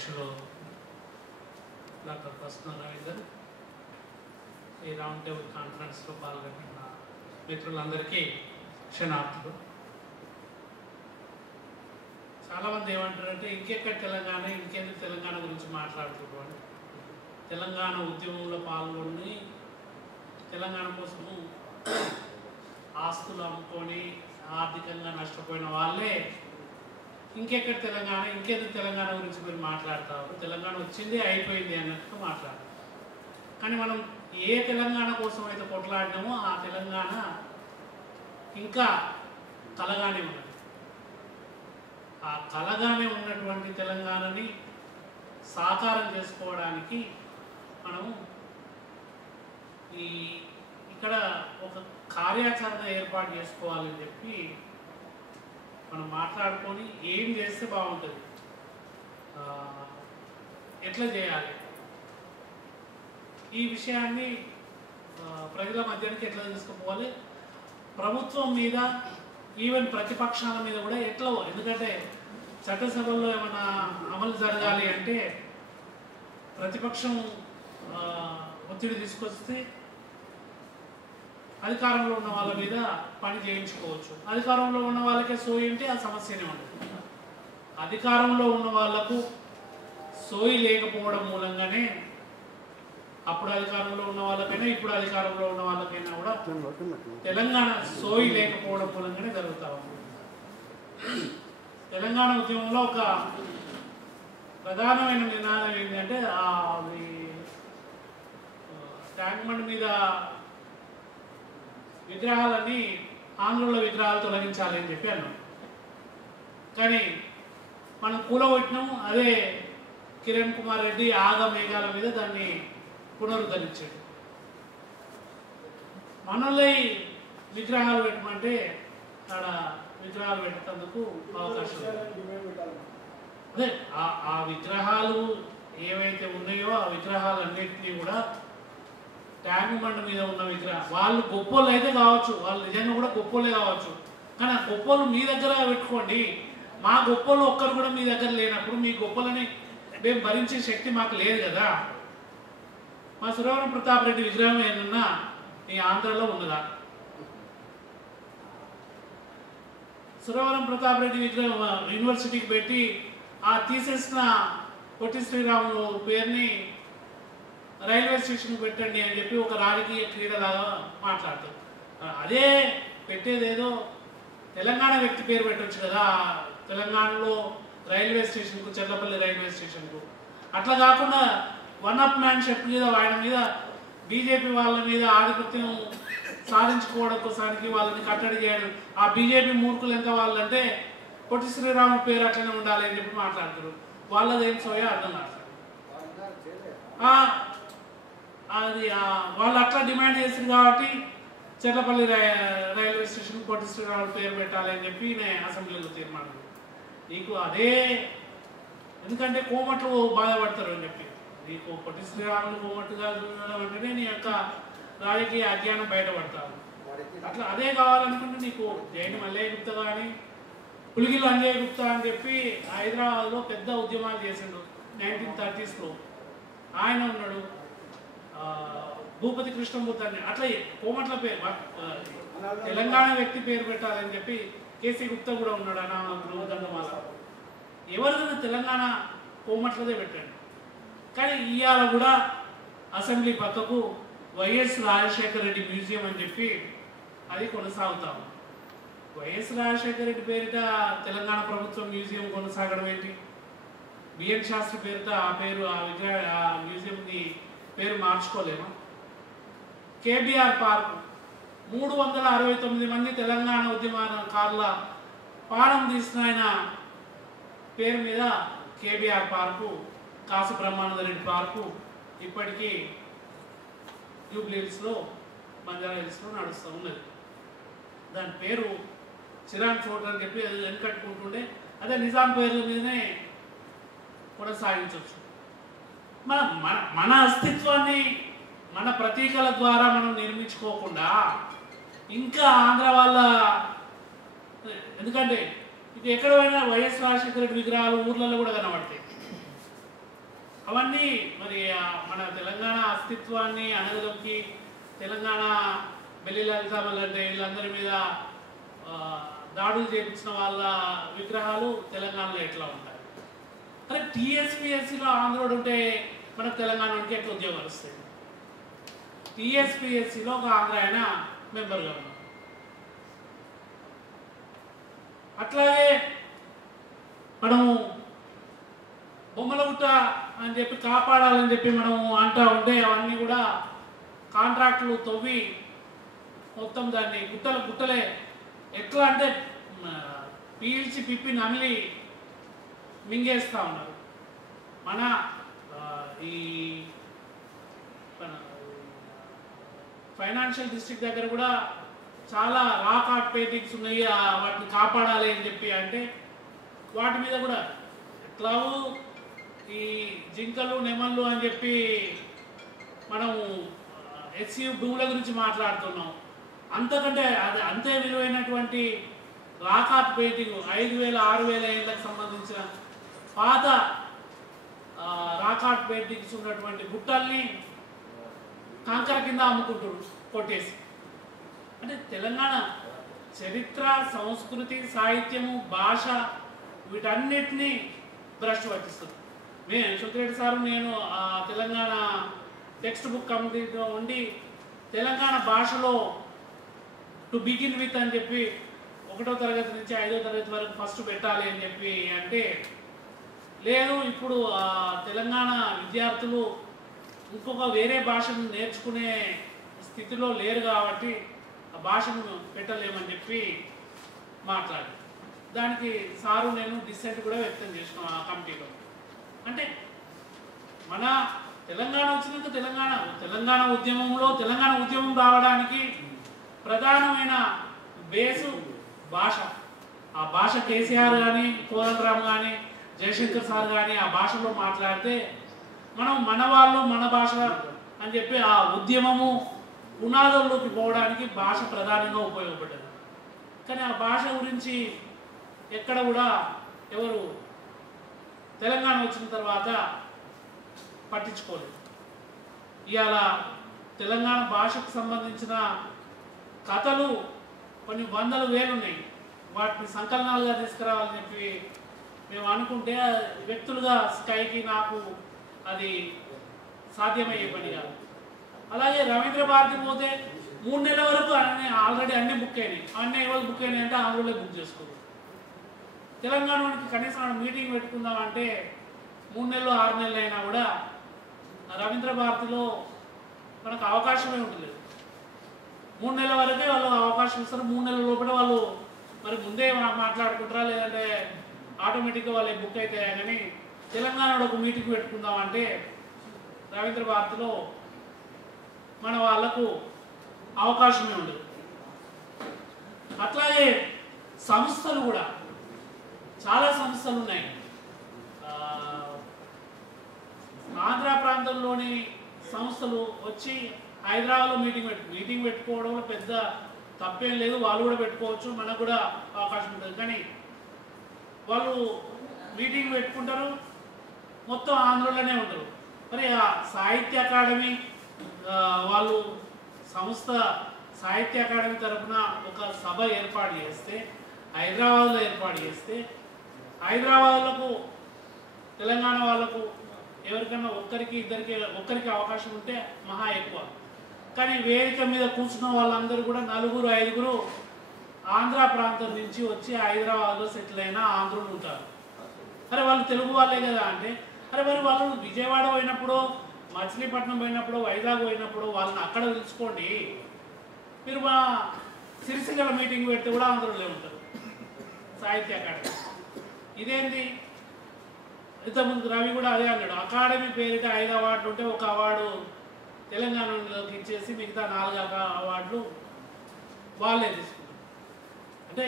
అధ్యక్షులు డాక్టర్ ప్రసన్న రవీందర్, ఈ round table కాన్ఫరెన్స్లో పాల్గొన్న మిత్రులందరికీ క్షణార్థులు. చాలామంది ఏమంటారంటే ఇంకెక్కడ తెలంగాణ, ఇంకెందుకు తెలంగాణ గురించి మాట్లాడుతున్నారు. తెలంగాణ ఉద్యమంలో పాల్గొని తెలంగాణ కోసము ఆస్తులు అమ్ముకొని ఆర్థికంగా నష్టపోయిన వాళ్ళే ఇంకెక్కడ తెలంగాణ, ఇంకెందుకు తెలంగాణ గురించి మీరు మాట్లాడతారు, తెలంగాణ వచ్చింది అయిపోయింది అన్నట్టుగా మాట్లాడతారు. కానీ మనం ఏ తెలంగాణ కోసం అయితే కొట్లాడినామో ఆ తెలంగాణ ఇంకా కలగానే ఉన్నది. ఆ కలగానే ఉన్నటువంటి తెలంగాణని సాకారం చేసుకోవడానికి మనము ఇక్కడ ఒక కార్యాచరణ ఏర్పాటు చేసుకోవాలని చెప్పి మనం మాట్లాడుకొని ఏం చేస్తే బాగుంటుంది, ఎట్లా చేయాలి, ఈ విషయాన్ని ప్రజల మధ్యానికి ఎట్లా తీసుకుపోవాలి, ప్రభుత్వం మీద ఈవెన్ ప్రతిపక్షాల మీద కూడా ఎట్లా, ఎందుకంటే చట్టసభల్లో ఏమైనా అమలు జరగాలి అంటే ప్రతిపక్షం ఒత్తిడి తీసుకొస్తే అధికారంలో ఉన్న వాళ్ళ మీద పని చేయించుకోవచ్చు. అధికారంలో ఉన్న వాళ్ళకే సోయి అంటే ఆ సమస్యనే ఉండదు. అధికారంలో ఉన్న వాళ్లకు సోయి లేకపోవడం మూలంగానే అప్పుడు అధికారంలో ఉన్న వాళ్ళకైనా ఇప్పుడు అధికారంలో ఉన్న వాళ్ళకైనా కూడా తెలంగాణ సోయి లేకపోవడం మూలంగానే జరుగుతూ ఉంది. తెలంగాణ ఉద్యమంలో ఒక ప్రధానమైన నినాదం ఏంటంటే ట్యాంక్ బండ్ మీద విగ్రహాలన్నీ ఆంధ్రుల విగ్రహాలు తొలగించాలి అని చెప్పి అన్నాం. కానీ మనం కూలగొట్టినాం. అదే కిరణ్ కుమార్ రెడ్డి ఆగ మేఘాల మీద దాన్ని పునరుద్ధరించాడు. మనల్ని విగ్రహాలు పెట్టమంటే ఆడ విగ్రహాలు పెట్టేందుకు అవకాశం అదే ఆ విగ్రహాలు ఏవైతే ఉన్నాయో ఆ విగ్రహాలన్నింటినీ కూడా ట్యాంక్ బండ్ మీద ఉన్న విగ్రహం వాళ్ళు గొప్పోళ్ళు అయితే కావచ్చు, వాళ్ళు నిజంగా కూడా గొప్పోళ్ళే కావచ్చు. కానీ ఆ గొప్పోళ్ళు మీ దగ్గర పెట్టుకోండి. మా గొప్పోళ్ళు ఒక్కరు కూడా మీ దగ్గర లేనప్పుడు మీ గొప్పలని మేము భరించే శక్తి మాకు లేదు కదా. మా సురవరం ప్రతాప్ రెడ్డి విగ్రహం ఏమన్నా ఈ ఆంధ్రలో ఉన్నదా? సురవరం ప్రతాప్ రెడ్డి విగ్రహం యూనివర్సిటీకి పెట్టి ఆ తీసేసిన పొట్టి శ్రీరాములు పేరుని రైల్వే స్టేషన్కి పెట్టండి అని చెప్పి ఒక రాజకీయ క్రీడలాగా మాట్లాడతారు. అదే పెట్టేదేదో తెలంగాణ వ్యక్తి పేరు పెట్టవచ్చు కదా. తెలంగాణలో రైల్వే స్టేషన్కు, చెర్లపల్లి రైల్వే స్టేషన్కు అట్లా కాకుండా వన్ అప్ మ్యాన్ షెప్ మీద ఆయన మీద బీజేపీ వాళ్ళ మీద ఆధిపత్యం సాధించుకోవడం కోసానికి వాళ్ళని కట్టడి చేయడం. ఆ బీజేపీ మూర్ఖులు ఎంత వాళ్ళంటే పొట్టి శ్రీరాములు పేరు అట్లనే ఉండాలి అని చెప్పి మాట్లాడతారు. వాళ్ళది ఏం సోయో అర్థం కాదు. అది వాళ్ళు అట్లా డిమాండ్ చేసింది కాబట్టి చెర్లపల్లి రైల్వే స్టేషన్ పొట్టి శ్రీరాములు పేరు పెట్టాలి అని చెప్పి నేను అసెంబ్లీలో తీర్మానం. నీకు అదే ఎందుకంటే కోమట్లు బాధపడతారు అని చెప్పి నీకు పొట్టి శ్రీరాములు కోమట్టుగా చూడడం అంటేనే నీ యొక్క రాజకీయ అజ్ఞానం బయటపడతారు. అట్లా అదే కావాలనుకుంటే నీకు జైన్ మల్లయ్య గుప్తా కానీ పులిగిల్ అంజయ్ గుప్తా అని చెప్పి హైదరాబాద్లో పెద్ద ఉద్యమాలు చేసిండు 1930s. ఆయన ఉన్నాడు. భూపతి కృష్ణమూర్తి అని అట్లా కోమట్ల పేరు తెలంగాణ వ్యక్తి పేరు పెట్టాలని చెప్పి కేసీ గుప్తా కూడా ఉన్నాడు. అనామల ఎవరిదైనా తెలంగాణ కోమట్లదే పెట్టండి. కానీ ఇవాళ కూడా అసెంబ్లీ పక్కకు వైఎస్ రాజశేఖర రెడ్డి మ్యూజియం అని చెప్పి అది కొనసాగుతాము. వైఎస్ రాజశేఖర రెడ్డి పేరిట తెలంగాణ ప్రభుత్వం మ్యూజియం కొనసాగడం ఏంటి? బిఎన్ శాస్త్రి పేరుతో ఆ మ్యూజియంని పేరు మార్చుకోలేమా? కేబీఆర్ పార్క్ 369 మంది తెలంగాణ ఉద్యమకారుల పాఠం తీసిన ఆయన పేరు మీద కేబీఆర్ పార్కు, కాసు బ్రహ్మానంద రెడ్డి పార్కు ఇప్పటికీ జూబ్లీ హిల్స్లో, బంజారా హిల్స్లో నడుస్తూ ఉన్నది. దాని పేరు చిరాన్ ఫోర్ట్ అని చెప్పి అది వెనకట్టుకుంటుండే. అదే నిజాం పేరు మీదనే కొనసాగించవచ్చు. మన అస్తిత్వాన్ని మన ప్రతీకల ద్వారా మనం నిర్మించుకోకుండా ఇంకా ఆంధ్ర వాళ్ళ, ఎందుకంటే ఇక ఎక్కడ పోయినా వైఎస్ రాజశేఖర రెడ్డి విగ్రహాలు ఊర్లలో కూడా కనబడతాయి. అవన్నీ మరి మన తెలంగాణ అస్తిత్వాన్ని అణగదొక్కి తెలంగాణ బెల్లి లలిత మల్లంటే వీళ్ళందరి మీద దాడులు చేయించిన వాళ్ళ విగ్రహాలు తెలంగాణలో ఎట్లా ఉంటాయి? అరే టీఎస్పీఎస్సీలో ఆంధ్రోడు ఉంటే మనకు తెలంగాణకి ఎట్లా ఉద్యోగాలు వస్తాయి? టీఎస్పీఎస్సీలో ఒక ఆంధ్ర ఆయన మెంబర్గా ఉన్నాం. అట్లాగే మనము బొమ్మలగుట్ట అని చెప్పి కాపాడాలని చెప్పి మనం అంటూ ఉంటే అవన్నీ కూడా కాంట్రాక్టులు తవ్వి మొత్తం దాన్ని గుట్టలే ఎట్లా అంటే పీల్చి పిప్పి నమిలి మింగేస్తూ ఉన్నారు. మన ఈ ఫైనాన్షియల్ డిస్ట్రిక్ట్ దగ్గర కూడా చాలా రాక్ ఆర్ట్ పెయింటింగ్స్ ఉన్నాయి, వాటిని కాపాడాలి అని చెప్పి అంటే వాటి మీద కూడా ఎట్లాగూ ఈ జింకలు నెమళ్ళు అని చెప్పి మనము ఎస్యూ భూముల గురించి మాట్లాడుతున్నాం. అంతకంటే అది అంతే విలువైనటువంటి రాక్ ఆర్ట్ పెయింటింగ్ 5,000 6,000 ఏళ్ళకి సంబంధించిన పాత రాక్ ఆర్ట్ పెయింటింగ్స్ ఉన్నటువంటి గుట్టల్ని కంకర కింద అమ్ముకుంటారు కొట్టేసి. అంటే తెలంగాణ చరిత్ర, సంస్కృతి, సాహిత్యము, భాష వీటన్నిటినీ భ్రష్టు పట్టిస్తుంది. శంకరెడ్డి సారు నేను తెలంగాణ టెక్స్ట్ బుక్ కమిటీలో ఉండి తెలంగాణ భాషలో టు బిగిన్ విత్ అని చెప్పి 1వ తరగతి నుంచి 5వ తరగతి వరకు ఫస్ట్ పెట్టాలి అని చెప్పి అంటే లేదు, ఇప్పుడు తెలంగాణ విద్యార్థులు ఇంకొక వేరే భాషను నేర్చుకునే స్థితిలో లేరు కాబట్టి ఆ భాషను పెట్టలేమని చెప్పి మాట్లాడి దానికి సారు నేను డిసెంట్ కూడా వ్యక్తం చేసినాం ఆ కమిటీలో. అంటే మన తెలంగాణ వచ్చినాక తెలంగాణ ఉద్యమం రావడానికి ప్రధానమైన బేసు భాష. ఆ భాష కేసీఆర్ కానీ కోదండరామ్ కానీ జయశంకర్ సార్ కానీ ఆ భాషలో మాట్లాడితే మనం మన వాళ్ళు మన భాష అని చెప్పి ఆ ఉద్యమము పునాదుల్లోకి పోవడానికి భాష ప్రధానంగా ఉపయోగపడ్డది. కానీ ఆ భాష గురించి ఎక్కడ కూడా ఎవరు తెలంగాణ వచ్చిన తర్వాత పట్టించుకోలేదు. ఇవాళ తెలంగాణ భాషకు సంబంధించిన కథలు కొన్ని 100,000 ఉన్నాయి. వాటిని సంకలనాలుగా తీసుకురావాలని చెప్పి మేము అనుకుంటే వ్యక్తులుగా స్కైకి నాకు అది సాధ్యమయ్యే పని కాదు. అలాగే రవీంద్ర భారతి పోతే 3 నెలల వరకు ఆల్రెడీ అన్నీ బుక్ అయినాయి. అన్నీ ఎవరు బుక్ అయినాయి అంటే ఆంధ్రలో బుక్ చేసుకోరు. తెలంగాణకి కనీసం మీటింగ్ పెట్టుకుందామంటే 3 నెలలు 6 నెలలు అయినా కూడా రవీంద్ర భారతిలో మనకు అవకాశమే ఉంటుంది. 3 నెలల వరకే వాళ్ళు అవకాశం ఇస్తారు. 3 నెలల లోపల వాళ్ళు మరి ముందే మాట్లాడుకుంటారా లేదంటే ఆటోమేటిక్గా వాళ్ళు బుక్ అవుతాయా. కానీ తెలంగాణలో ఒక మీటింగ్ పెట్టుకుందామంటే రవీంద్ర భారతిలో మన వాళ్ళకు అవకాశమే ఉండదు. అట్లాగే సంస్థలు కూడా చాలా సంస్థలు ఉన్నాయి. ఆంధ్ర ప్రాంతంలోని సంస్థలు వచ్చి హైదరాబాద్లో మీటింగ్ పెట్టుకోవడంలో పెద్ద తప్పేం లేదు. వాళ్ళు కూడా పెట్టుకోవచ్చు, మనకు కూడా అవకాశం ఉంటుంది. కానీ వాళ్ళు మీటింగ్ పెట్టుకుంటారు, మొత్తం ఆంధ్రలోనే ఉంటారు. మరి ఆ సాహిత్య అకాడమీ వాళ్ళు సంస్థ సాహిత్య అకాడమీ తరఫున ఒక సభ ఏర్పాటు చేస్తే హైదరాబాద్లో ఏర్పాటు చేస్తే హైదరాబాద్లకు తెలంగాణ వాళ్ళకు ఎవరికన్నా ఒక్కరికి అవకాశం ఉంటే మహా ఎక్కువ. కానీ వేదిక మీద కూర్చున్న వాళ్ళందరూ కూడా 4 5 ఆంధ్ర ప్రాంతం నుంచి వచ్చి హైదరాబాద్లో సెటిల్ అయిన ఆంధ్రులు ఉంటారు. అరే వాళ్ళు తెలుగు వాళ్ళే కదా అంటే అరే మరి వాళ్ళు విజయవాడ పోయినప్పుడు, మచిలీపట్నం పోయినప్పుడు, వైజాగ్ పోయినప్పుడు వాళ్ళని అక్కడ పిలుచుకోండి. మీరు మా సిరిసిల్ల మీటింగ్ పెడితే కూడా ఆంధ్రులే ఉంటారు సాహిత్య అకాడమీ. ఇదేంటి? ఇంతకుముందు రవి కూడా అదే అన్నాడు. అకాడమీ పేరిట 5 అవార్డులు ఉంటే ఒక అవార్డు తెలంగాణలోకి ఇచ్చేసి మిగతా 4 అవార్డులు వాళ్ళే తీసుకున్నారు. అంటే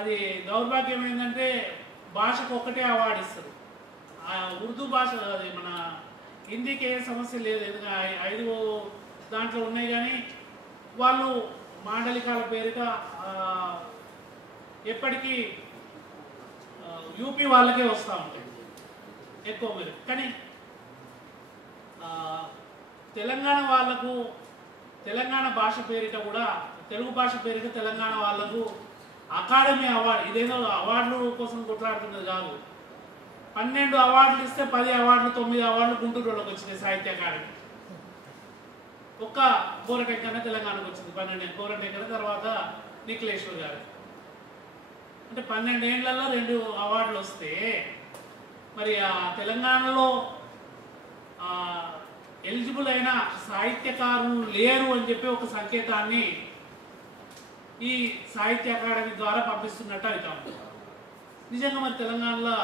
అది దౌర్భాగ్యం ఏంటంటే భాషకు ఒక్కటే అవార్డు ఇస్తారు. ఉర్దూ భాష అది మన హిందీకి ఏ సమస్య లేదు, ఎందుకంటే 5 దాంట్లో ఉన్నాయి. కానీ వాళ్ళు మాండలికాల పేరిట ఎప్పటికీ యూపీ వాళ్ళకే వస్తూ ఉంటాయి ఎక్కువ మీరు. కానీ తెలంగాణ వాళ్ళకు తెలంగాణ భాష పేరిట కూడా తెలుగు భాష పేరిట తెలంగాణ వాళ్ళకు అకాడమీ అవార్డు, ఇదేదో అవార్డుల కోసం కొట్లాడుతున్నది కాదు. 12 అవార్డులు ఇస్తే 10 అవార్డులు 9 అవార్డులు గుంటూరు వాళ్ళకి వచ్చినాయి సాహిత్య అకాడమీ. ఒక్క కోరటెంకన్న తెలంగాణకు వచ్చింది 12. కోరటెంకన్న తర్వాత నిఖిలేశ్వర్ గారు. అంటే 12 ఏళ్లలో 2 అవార్డులు వస్తే మరి ఆ తెలంగాణలో ఎలిజిబుల్ అయిన సాహిత్యకారులు లేరు అని చెప్పి ఒక సంకేతాన్ని ఈ సాహిత్య అకాడమీ ద్వారా పంపిస్తున్నట్టు అవుతాం. నిజంగా మరి తెలంగాణలో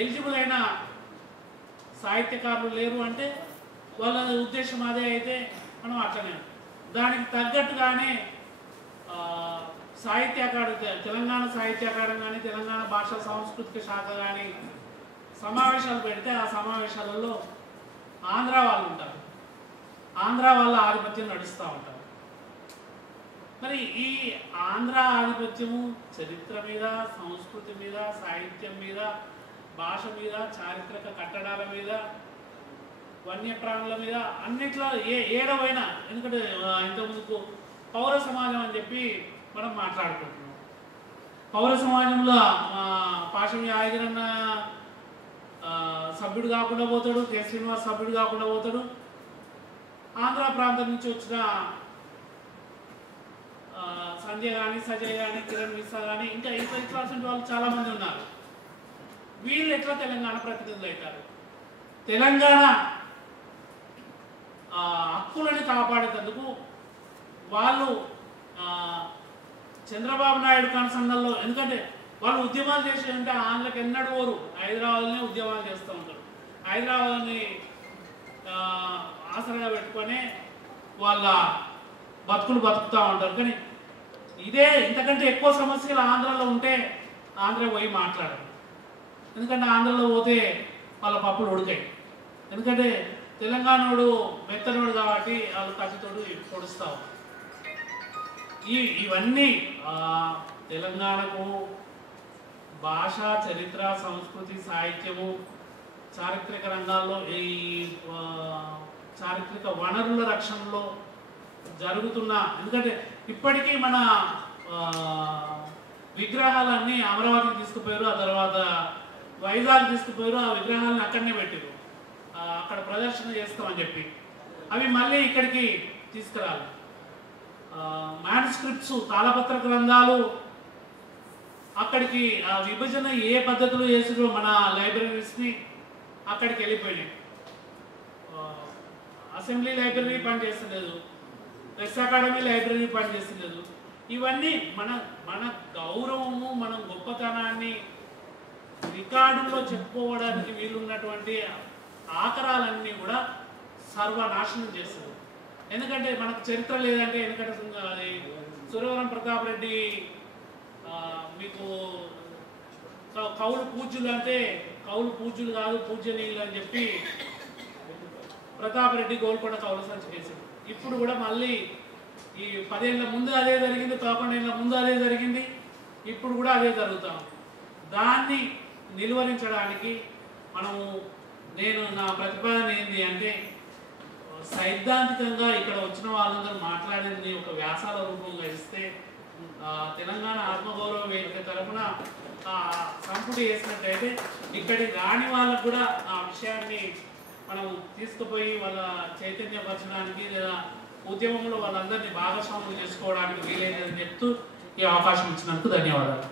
ఎలిజిబుల్ అయిన సాహిత్యకారులు లేరు అంటే వాళ్ళ ఉద్దేశం అదే అయితే మనం అట్లనే దానికి తగ్గట్టుగానే సాహిత్య అకాడమీ, తెలంగాణ సాహిత్య అకాడమీ కానీ తెలంగాణ భాషా సాంస్కృతిక శాఖ కానీ సమావేశాలు పెడితే ఆ సమావేశాలలో ఆంధ్ర వాళ్ళు ఉంటారు. ఆంధ్ర వాళ్ళ ఆధిపత్యం నడుస్తూ ఉంటారు. మరి ఈ ఆంధ్ర ఆధిపత్యము చరిత్ర మీద, సంస్కృతి మీద, సాహిత్యం మీద, భాష మీద, చారిత్రక కట్టడాల మీద, వన్యప్రాణుల మీద అన్నిట్లో ఏడవైనా, ఎందుకంటే ఇంతకుముందుకు పౌర సమాజం అని చెప్పి మనం మాట్లాడుకుంటున్నాం. పౌర సమాజంలో పాశం యాదగిరన్న సభ్యుడు కాకుండా పోతాడు, కె శ్రీనివాస్ సభ్యుడు కాకుండా పోతాడు. ఆంధ్ర ప్రాంతం నుంచి వచ్చిన సంజయ్ కానీ, సజయ్ కానీ, కిరణ్ మిశ్రా కానీ ఇంకా ఇట్లాంటి వాళ్ళు చాలామంది ఉన్నారు. వీళ్ళు ఎట్లా తెలంగాణ ప్రతినిధులు అవుతారు? తెలంగాణ హక్కులని కాపాడేందుకు వాళ్ళు చంద్రబాబు నాయుడు కన్సర్న్లో, ఎందుకంటే వాళ్ళు ఉద్యమాలు చేసేదంటే ఆంధ్రకి ఎన్నడూ పోరు, హైదరాబాద్లోనే ఉద్యమాలు చేస్తూ ఉంటారు. హైదరాబాద్ని ఆసరగా పెట్టుకొని వాళ్ళ బతుకులు బతుకుతూ ఉంటారు. కానీ ఇదే ఇంతకంటే ఎక్కువ సమస్యలు ఆంధ్రలో ఉంటే ఆంధ్ర పోయి మాట్లాడరు. ఎందుకంటే ఆంధ్రలో పోతే వాళ్ళ పప్పులు ఉడికాయి. ఎందుకంటే తెలంగాణోడు మెత్తనోడు కాబట్టి వాళ్ళు కత్తితోడు పొడుస్తావు. ఇవన్నీ తెలంగాణకు భాష, చరిత్ర, సంస్కృతి, సాహిత్యము, చారిత్రక రంగాల్లో ఈ చారిత్రక వనరుల రక్షణలో జరుగుతున్న, ఎందుకంటే ఇప్పటికీ మన విగ్రహాలన్నీ అమరావతికి తీసుకుపోయారు, ఆ తర్వాత వైజాగ్ తీసుకుపోయారు, ఆ విగ్రహాలను అక్కడనే పెట్టారు, అక్కడ ప్రదర్శన చేస్తామని చెప్పి. అవి మళ్ళీ ఇక్కడికి తీసుకురాలి. మ్యానుస్క్రిప్ట్స్, తాళపత్ర గ్రంథాలు అక్కడికి ఆ విభజన ఏ పద్ధతిలో చేసారో మన లైబ్రరీస్ని అక్కడికి వెళ్ళిపోయినాయి. అసెంబ్లీ లైబ్రరీ పనిచేస్తలేదు, ప్రెస్ అకాడమీ లైబ్రరీ పనిచేస్తలేదు. ఇవన్నీ మన గౌరవము, మన గొప్పతనాన్ని రికార్డుల్లో చెప్పుకోవడానికి వీలున్నటువంటి ఆకరాలన్నీ కూడా సర్వనాశనం చేస్తుంది. ఎందుకంటే మనకు చరిత్ర లేదంటే, ఎందుకంటే సురవరం ప్రతాప్ రెడ్డి మీకు కౌలు పూజ్యులు అంటే కౌలు పూజ్యులు కాదు పూజ్యనీయులు అని చెప్పి ప్రతాప్ రెడ్డి గోల్కొండ కౌలు సంచి చేసింది. ఇప్పుడు కూడా మళ్ళీ ఈ 10 ఏళ్ల ముందు అదే జరిగింది, 11 ఏళ్ల ముందు అదే జరిగింది, ఇప్పుడు కూడా అదే జరుగుతాం. దాన్ని నిలువరించడానికి నేను నా ప్రతిపాదన ఏంటి అంటే, సైద్ధాంతికంగా ఇక్కడ వచ్చిన వాళ్ళందరూ మాట్లాడింది ఒక వ్యాసాల రూపంగా ఇస్తే తెలంగాణ ఆత్మగౌరవ వేదిక తరఫున సంపుటి చేసినట్టయితే ఇక్కడి రాని వాళ్ళకు కూడా ఆ విషయాన్ని మనం తీసుకుపోయి వాళ్ళ చైతన్యపరచడానికి లేదా ఉద్యమంలో వాళ్ళందరినీ భాగస్వాములు చేసుకోవడానికి వీలైనదని చెప్తూ ఈ అవకాశం ఇచ్చినందుకు ధన్యవాదాలు.